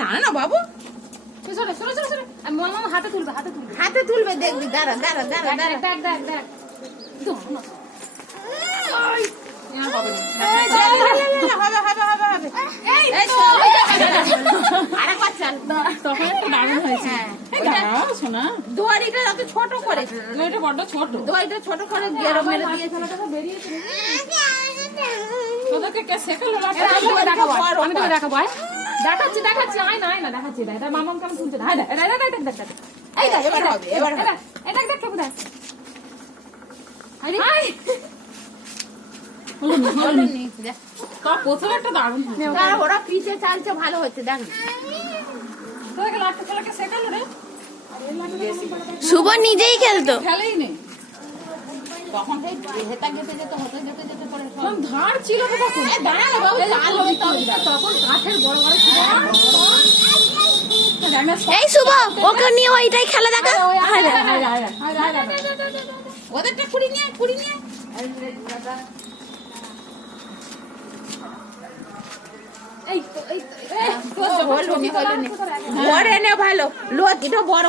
দাঁড়া না বাবু, সরে সরে সরে সরে মামা হাতে তুলবে হাতে তুলবে, দেখবি। দাঁড়া দাঁড়া দাঁড়া দাঁড়া। দেখ দেখ দেখ হবে হবে হবে হবে। এই তো, আরেকবার চাল। তখন একটা দারুণ হয়েছে। দাঁড়াও শোনা, দড়িটা যত ছোট করে, এটা বড্ড ছোট। দড়িটা ছোট করে গেরো মেরে দিয়েছে। বেরিয়েছে তোদেরকে কে শেখালো? দেখাবো, আমি তোকে দেখাবো। দেখাচ্ছি দেখাচ্ছি, আয় না দেখাচ্ছি। দেখ মামাম কেমন তুলছে। দেখ দেখ দেখ দেখ এই দেখ, এবার হবে, এবার হবে। এটা দেখ কেমন দেখ। বলুনি, দেখ। প্রথমে একটা দারুণ হয়েছে। তারা ওরা পিছে চালছে, ভালো হচ্ছে, দেখ না। তোদেরকে লাট্টু খেলাকে শেখালো রে? শুভ নিজেই খেলতো। খেলেই নেই। তখন সেই হেতা গেতে যেতে হতে যেতে যেতে করে সব। তখন ধার ছিল তো তখন। দাঁড়া না বাবু, চাল হইতে হবে। তখন কাঠের বড় বড় ছিল। এই শুভ, ওকে নিয়ে ওইটাই খেলা দেখা। ওদেরটা কুড়ি নিয়ে কুড়ি নিয়ে। এই তো বড় এনে ভালো, লোক এটা বড়